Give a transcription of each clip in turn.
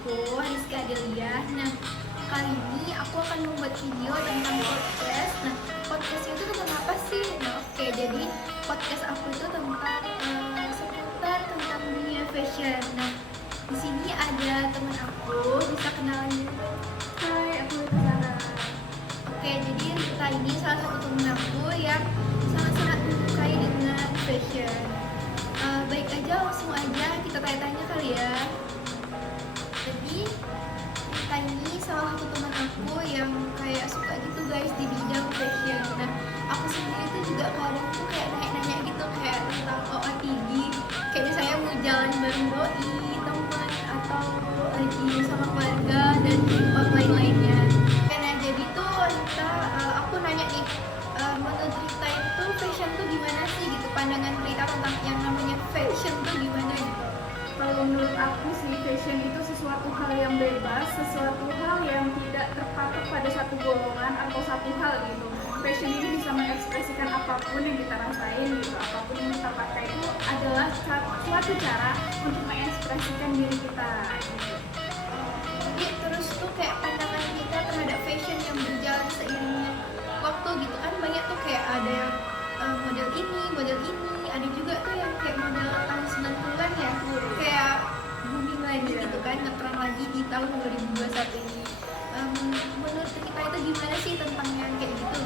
aku Rizky Adelia. Nah, kali ini aku akan membuat video tentang podcast. Nah, podcast itu tentang apa sih? Nah, oke, jadi podcast aku itu tentang seputar tentang dunia fashion. Nah, di sini ada teman aku, bisa kenalan dulu. Hai, aku Rita. Oke, jadi Rita ini salah satu teman aku yang sangat-sangat menyukai dengan fashion. Baik aja, langsung aja kita tanya-tanya kali ya. Jadi Rita ini salah satu teman aku yang kayak suka gitu guys di bidang fashion. Nah, aku sendiri tuh juga kadang tuh kayak nanya-nanya gitu kayak tentang OOTD. Kayak misalnya mau jalan bareng doi, teman, atau lagi sama keluarga dan tempat lain-lainnya. Karena jadi tuh Rita, aku nanya nih, menurut Rita itu fashion tuh gimana sih gitu, pandangan Rita tentang yang namanya fashion tuh gimana gitu. Kalau menurut aku sih, fashion itu sesuatu hal yang bebas, sesuatu hal yang tidak terpatok pada satu golongan atau satu hal gitu. Fashion ini bisa mengekspresikan apapun yang kita rasain gitu, apapun yang kita pakai itu adalah suatu cara untuk mengekspresikan diri kita gitu. Jadi terus tuh kayak pandangan kita terhadap fashion yang berjalan seiringnya waktu gitu kan, banyak tuh kayak ada yang model ini, ada juga tuh yang kayak model tahun 90-an ya, kayak booming lagi gitu kan, ngetren lagi di tahun 2021 ini. Menurut kita itu gimana sih tentang yang kayak gitu?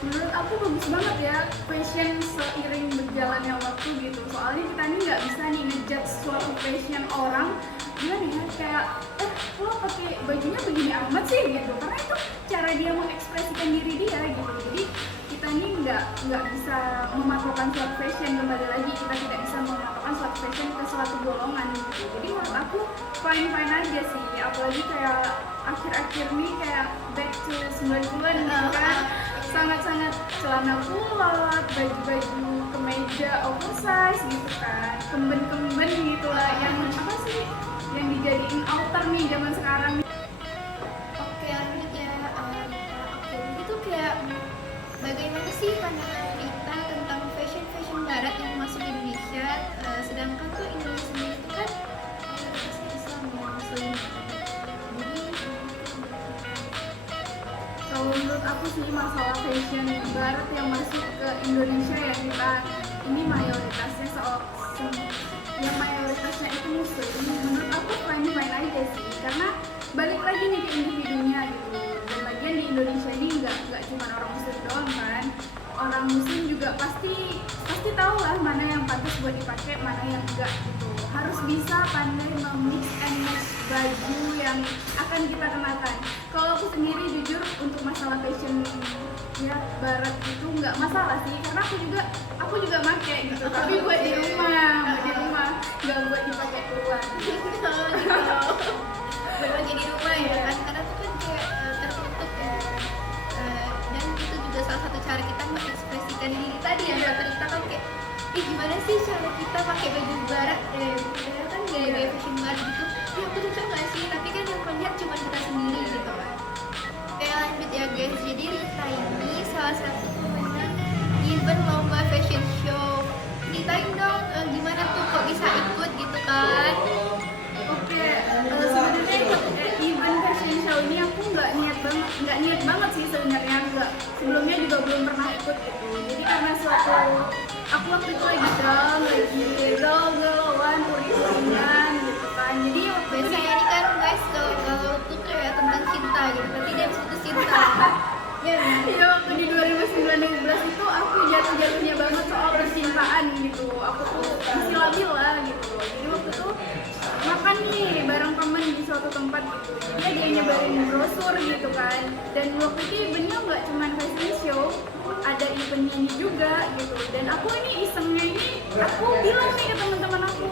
Menurut aku bagus banget ya fashion seiring berjalannya waktu gitu. Soalnya kita nih nggak bisa nih ngejudge suatu fashion orang gimana ya, kayak lo pakai bajunya begini amat sih gitu, karena itu cara dia mengekspresikan diri dia gitu. Jadi kita nih nggak bisa mematokkan suatu fashion, kembali lagi kita tidak bisa mematokkan suatu fashion ke suatu golongan gitu. Jadi menurut aku fine aja sih, apalagi kayak akhir-akhir nih kayak back to 90-an gitu kan, sangat-sangat celana kulot, baju-baju kemeja oversize gitu kan, kemben-kemben gitu lah, yang apa sih yang dijadiin outer nih zaman sekarang. Oke, lanjut ya, Rita. Oke, itu kayak bagaimana sih pandangan Rita tentang fashion barat yang masuk Indonesia, sedangkan tuh Indonesia sendiri itu kan mayoritasnya Islam ya, Muslim. Jadi Kalau menurut aku sih masalah fashion barat yang masuk ke Indonesia ya, kita ini mayoritasnya yang mayoritasnya itu muslim. Menurut aku fine aja sih, karena balik lagi nih ke individunya gitu. Dan lagian di Indonesia ini nggak cuma orang muslim doang kan, orang muslim juga pasti tahu lah mana yang pantas buat dipakai, mana yang enggak gitu. Harus bisa pandai memix and match baju yang akan kita kenakan. Kalau aku sendiri jujur untuk masalah fashion ya barat itu nggak masalah sih, karena aku juga pakai gitu, tapi buat di rumah nggak buat dipakai keluar. berbagi di rumah ya kan, karena tuh kan kayak tertutup ya. Dan itu juga salah satu cara kita mengekspresikan diri tadi ya, kata kita kan kayak gimana sih cara kita pakai baju barat ya kan, gaya-gaya fashion barat gitu ya, aku cocok nggak sih, tapi kan yang melihat cuma kita sendiri gitu kan. Oke, lanjut ya guys, jadi Rita ini salah satu pemenang event lomba fashion show. Ceritain dong gimana tuh kok bisa ikut gitu kan. Oke, sebenarnya ikut event fashion show ini aku nggak niat banget sih sebenarnya, sebelumnya juga belum pernah ikut gitu. Jadi karena aku waktu itu lagi down, lagi galau-galauan, uring-uringan gitu kan. Jadi waktu itu Biasanya ini kan guys, kalau tuh kayak tentang cinta gitu, tapi dia habis putus cinta. Ya, iya, waktu di 2019 itu aku jatuh-jatuhnya banget soal percintaan gitu. Aku tuh masih labil lah gitu. Jadi waktu itu makan nih bareng temen di suatu tempat gitu. Jadi dia nyebarin brosur gitu kan. Dan waktu itu eventnya nggak cuma fashion show, ada event nyanyi juga gitu. Dan aku ini isengnya ini, aku bilang nih ke teman-teman aku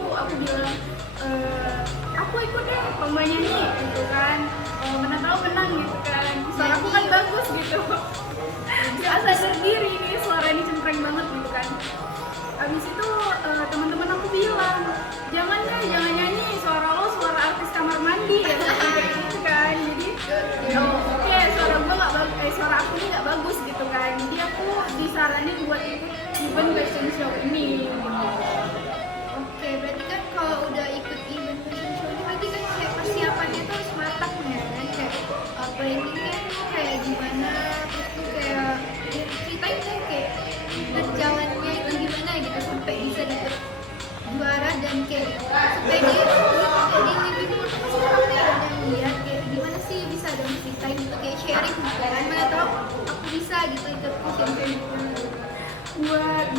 bilang aku ikut deh lomba nyanyi gitu kan. Mana tahu menang gitu kan. Suara aku kan bagus gitu. Gak sadar diri nih, suaranya cempreng banget gitu kan. Abis itu teman-teman aku bilang, jangan nyanyi, suara lo suara artis kamar mandi ya, kayak gitu kan. Jadi oke, suara aku nih nggak bagus gitu kan. Jadi aku disaranin buat ikut event fashion show ini gitu. Oke, berarti kan kalau udah ikut event fashion show ini berarti kan kayak persiapannya tuh harus matang ya kan, kayak planningnya tuh kayak gimana, terus tuh kayak ya, ceritain deh kayak berjalannya itu gimana gitu sampai bisa dapet juara dan kayak supaya dia kayak di living room tuh pasti rame dan lihat kayak gimana sih bisa dong ceritain gitu kayak sharing gitu kan, mana tau aku bisa gitu ikut fashion week.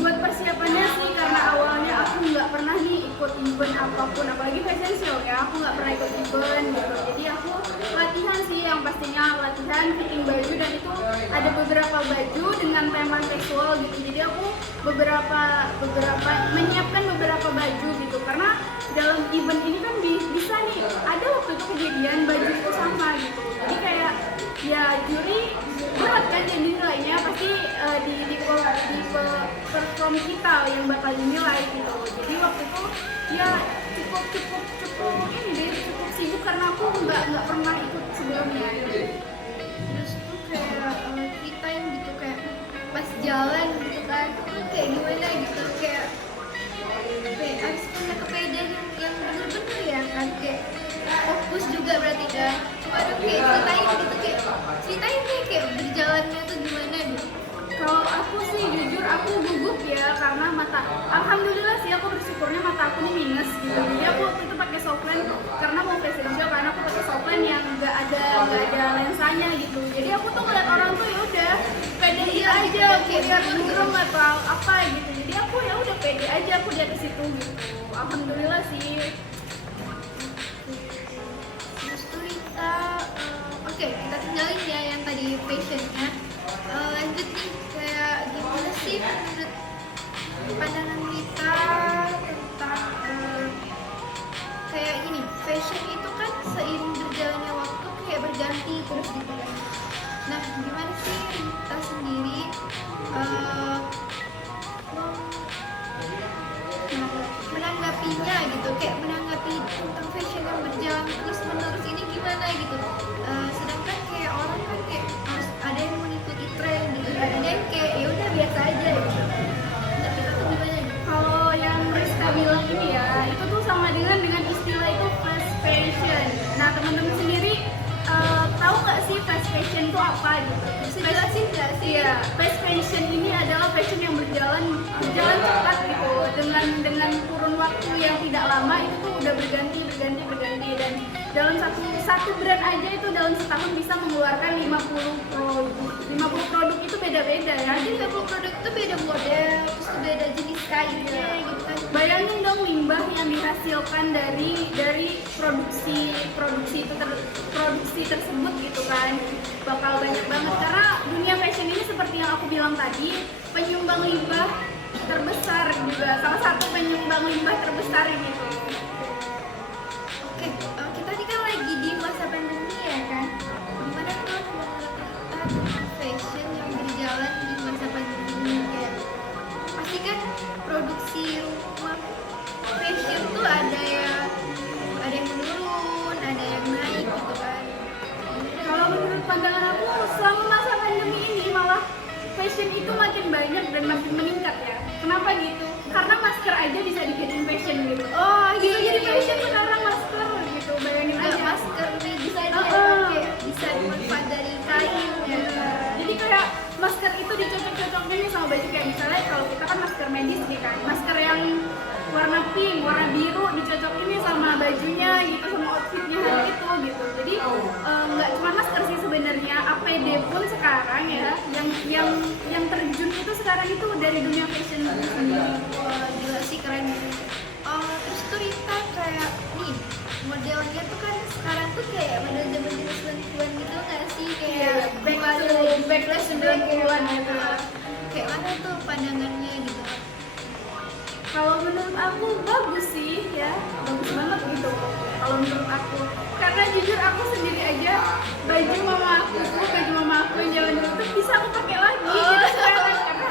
Buat persiapannya sih, karena awalnya aku nggak pernah nih ikut event apapun, apalagi fashion show ya, aku nggak pernah ikut event gitu. Jadi aku latihan sih, yang pastinya latihan fitting baju, dan itu ada beberapa baju dengan tema casual gitu. Jadi aku beberapa menyiapkan beberapa baju gitu, karena dalam event ini kan bisa nih ada waktu itu kejadian baju itu sama gitu. Jadi kayak ya juri berat kan jadi nilainya pasti di perform kita yang bakal dinilai gitu. Jadi waktu itu ya cukup ini deh, cukup sibuk karena aku nggak pernah ikut sebelumnya. Terus tuh kayak ceritain gitu kayak pas jalan gitu kan kayak gimana gitu, kayak harus punya kepedean yang bener-bener ya kan, kayak fokus juga berarti kan. Cuma dong kayak ceritain deh kayak berjalannya tuh gimana gitu. Kalau aku sih jujur aku gugup ya, karena alhamdulillah sih aku bersyukurnya mata aku nih minus gitu. Jadi aku waktu itu pakai softland karena mau fashion show, karena aku pakai softland yang nggak ada lensanya gitu. Jadi aku tuh ngeliat orang tuh ya udah pede aja, biar burung atau apa gitu. Jadi aku ya udah pede aja, aku di atas itu gitu. Alhamdulillah sih. Terus tuh kita oke, kita tinggalin ya yang tadi fashionnya. Lanjut nih, kayak gimana sih menurut pandangan kita tentang kayak gini, fashion itu kan seiring berjalannya waktu kayak berganti terus gitu kan. Nah gimana sih kita sendiri menanggapinya gitu, kayak menanggapi tentang fashion yang berjalan terus menerus ini gimana gitu. Sedangkan kayak orang kan kayak harus ada yang mengikuti tren gitu, ada yang kayak ya udah biasa aja gitu. Nah kita tuh gimana nih? Kalau yang Rizka bilang ini ya, itu tuh sama dengan istilah itu fast fashion. Nah teman-teman sendiri tahu nggak sih fast fashion itu apa gitu? Bisa jelasin nggak sih? Iya, fast fashion ini adalah fashion yang berjalan cepat gitu, dengan kurun waktu yang tidak lama itu tuh udah berganti dan dalam satu brand aja itu dalam setahun bisa mengeluarkan 50 produk itu beda-beda ya. Jadi 50 produk itu beda model, terus tuh beda jenis kainnya gitu kan. Bayangin dong limbah yang dihasilkan dari produksi tersebut gitu kan, bakal banyak banget, karena dunia fashion ini seperti yang aku bilang tadi, penyumbang limbah terbesar juga, salah satu penyumbang limbah terbesar gitu. Oke, kita ini kan lagi di masa pandemi ya kan. Gimana tuh menurut kita tentang fashion yang berjalan di masa pandemi ini? Kayak pasti kan produksi rumah fashion tuh ada yang menurun, ada yang naik gitu kan. Kalau menurut pandangan aku, selama masa pandemi ini malah fashion itu makin banyak dan makin meningkat ya. Kenapa gitu? Karena masker aja bisa dijadiin fashion gitu. Oh, Bisa iya, jadi iya, fashion iya. sekarang masker gitu. Bayangin Nggak aja. masker nih bisa kayak bisa dimanfaat dari kain ya. Jadi kayak masker itu dicocok-cocokin nih sama baju, kayak misalnya kalau kita kan masker medis nih kan, masker yang warna pink, warna biru dicocokin nih sama bajunya gitu, sama outfitnya hari itu gitu. Jadi nggak cuma masker sih sebenarnya, APD pun sekarang ya yang terjun itu sekarang itu dari dunia fashion itu sendiri. Wah, gila sih keren. Terus tuh Rita kayak nih modelnya tuh kan sekarang tuh kayak model zaman 90-an gitu nggak sih, kayak backlash 90-an gitu. Kayak mana tuh pandangannya gitu? Kalau menurut aku bagus sih ya, bagus banget gitu kalau menurut aku, karena jujur aku sendiri aja baju mama aku yang jalan dulu tuh bisa aku pakai lagi gitu sekarang, karena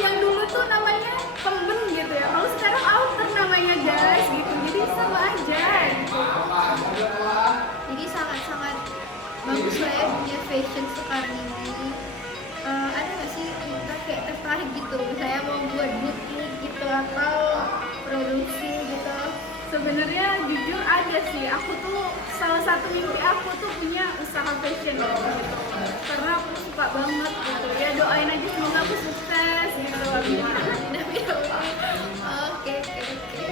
yang dulu tuh namanya pemben gitu ya, kalau sekarang outer namanya guys gitu, jadi sama aja gitu. Jadi sangat-sangat bagus lah ya dunia fashion sekarang ini. Ada nggak sih kita kayak tertarik gitu, saya mau buat boutique gitu atau produksi gitu? Sebenarnya jujur ada sih, aku tuh salah satu mimpi aku tuh punya usaha fashion gitu. Karena aku suka banget gitu. Ya doain aja semoga aku sukses gitu. Oke, oke, oke.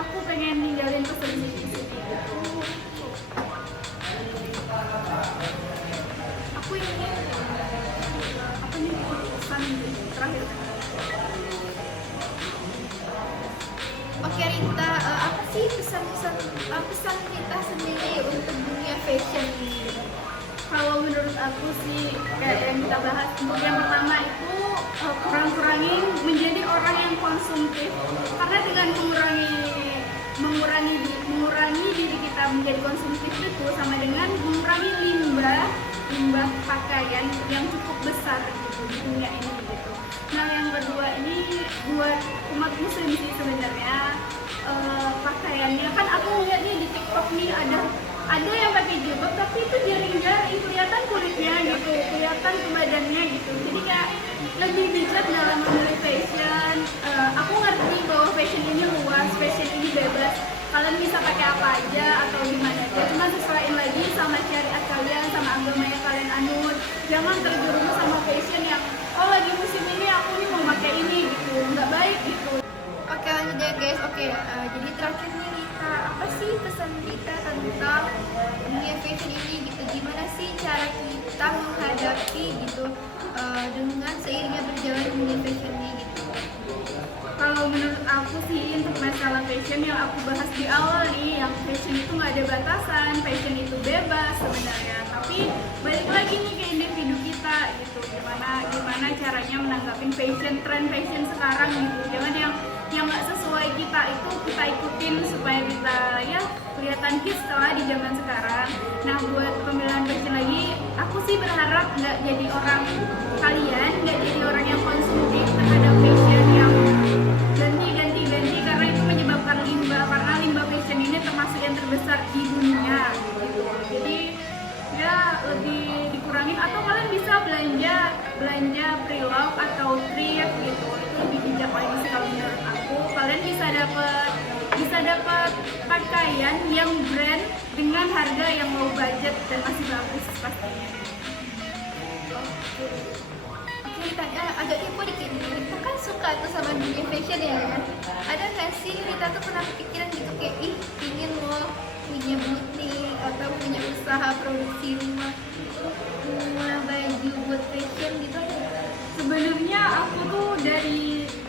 Aku pengen ninggalin pesan di sini gitu. Aku ingin apa nih pesan terakhir. Oke Rita, apa sih pesan Rita sendiri untuk dunia fashion ini? Kalau menurut aku sih kayak yang kita bahas, untuk yang pertama itu kurang-kurangin menjadi orang yang konsumtif, karena dengan mengurangi diri kita menjadi konsumtif itu sama dengan mengurangi limbah pakaian yang cukup besar gitu di dunia ini gitu. Nah yang kedua ini buat umat muslim sih sebenarnya, pakaiannya kan aku lihat nih di TikTok nih ada yang pakai jilbab tapi itu jaring-jaring, kelihatan kulitnya gitu, kelihatan ke badannya gitu. Jadi kayak lebih bijak dalam memilih fashion. Aku ngerti bahwa fashion ini luas, fashion ini bebas. Kalian bisa pakai apa aja atau gimana aja. Cuma sesuaiin lagi sama syariat kalian, sama agama yang kalian anut. Jangan terjerumus sama fashion yang lagi musim ini aku nih mau pakai ini gitu, nggak baik gitu. Oke lanjut ya guys. Oke, jadi terakhir nih Rita, apa sih pesan Rita tentang dunia fashion ini gitu? Gimana sih cara kita menghadapi gitu dengan seiringnya berjalan dunia fashion ini gitu? Kalau menurut aku sih untuk masalah fashion yang aku bahas di awal nih, yang fashion itu nggak ada batasan, fashion itu bebas sebenarnya. Tapi balik lagi nih ke individu kita gitu, gimana caranya menanggapi tren fashion sekarang gitu. Jangan yang nggak sesuai kita itu kita ikutin supaya kita ya kelihatan hits lah di zaman sekarang. Nah buat pemilihan fashion lagi, aku sih berharap nggak jadi orang yang konsumtif terhadap fashion yang ganti karena itu menyebabkan limbah, karena limbah fashion ini termasuk yang terbesar di dunia gitu. Jadi ya lebih dikurangin, atau kalian bisa belanja pre-love atau thrift gitu, itu lebih bijak lagi sih kalau menurut aku. Kalian bisa dapat pakaian yang brand dengan harga yang low budget dan masih bagus pastinya. Oke, Rita, agak kepo dikit nih. Rita kan suka tuh sama dunia fashion ya kan? Ada nggak sih Rita tuh pernah kepikiran gitu kayak ingin lo punya butik atau punya usaha produksi rumah baju buat fashion gitu? Sebenarnya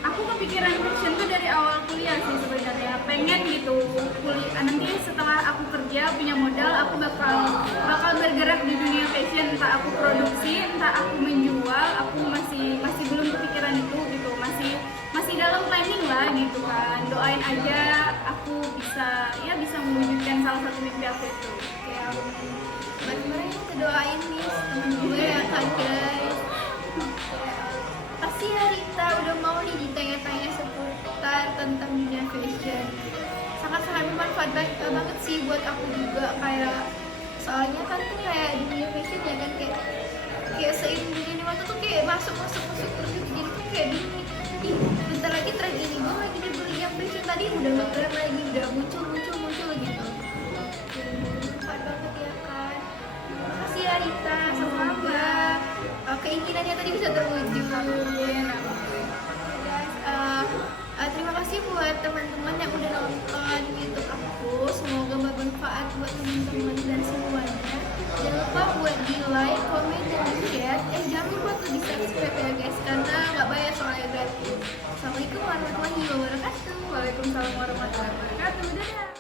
aku kepikiran fashion tuh dari awal kuliah sih sebenarnya. Pengen gitu kuliah, nanti setelah aku kerja punya modal, aku bakal bergerak di dunia fashion, entah aku produksi, entah aku menjual. Aku masih belum kepikiran itu gitu, masih dalam planning lah gitu kan. Doain aja aku bisa mewujudkan salah satu mimpi aku itu. Kayak sebenarnya kita doain nih temen gue ya kan guys. Pasti ya Rita udah mau nih ditanya-tanya seputar tentang dunia fashion. Sangat-sangat bermanfaat banget sih buat aku juga, kayak soalnya kan tuh kayak dunia fashion ya kan, kayak seiring dunia waktu tuh kayak masuk terus gitu. Jadi tuh kayak ih bentar lagi tren ini gue lagi dibeli yang fashion tadi udah ngetren lagi, udah muncul gitu. Bermanfaat banget ya kan. Makasih ya Rita, semoga keinginannya tadi bisa terwujud. Terima kasih buat teman-teman yang udah nonton YouTube aku. Semoga bermanfaat buat teman-teman dan semuanya. Jangan lupa buat di like, comment, dan di share. Jangan lupa tuh di subscribe ya guys, karena nggak bayar soalnya gratis. Assalamualaikum warahmatullahi wabarakatuh. Waalaikumsalam warahmatullahi wabarakatuh. Dadah.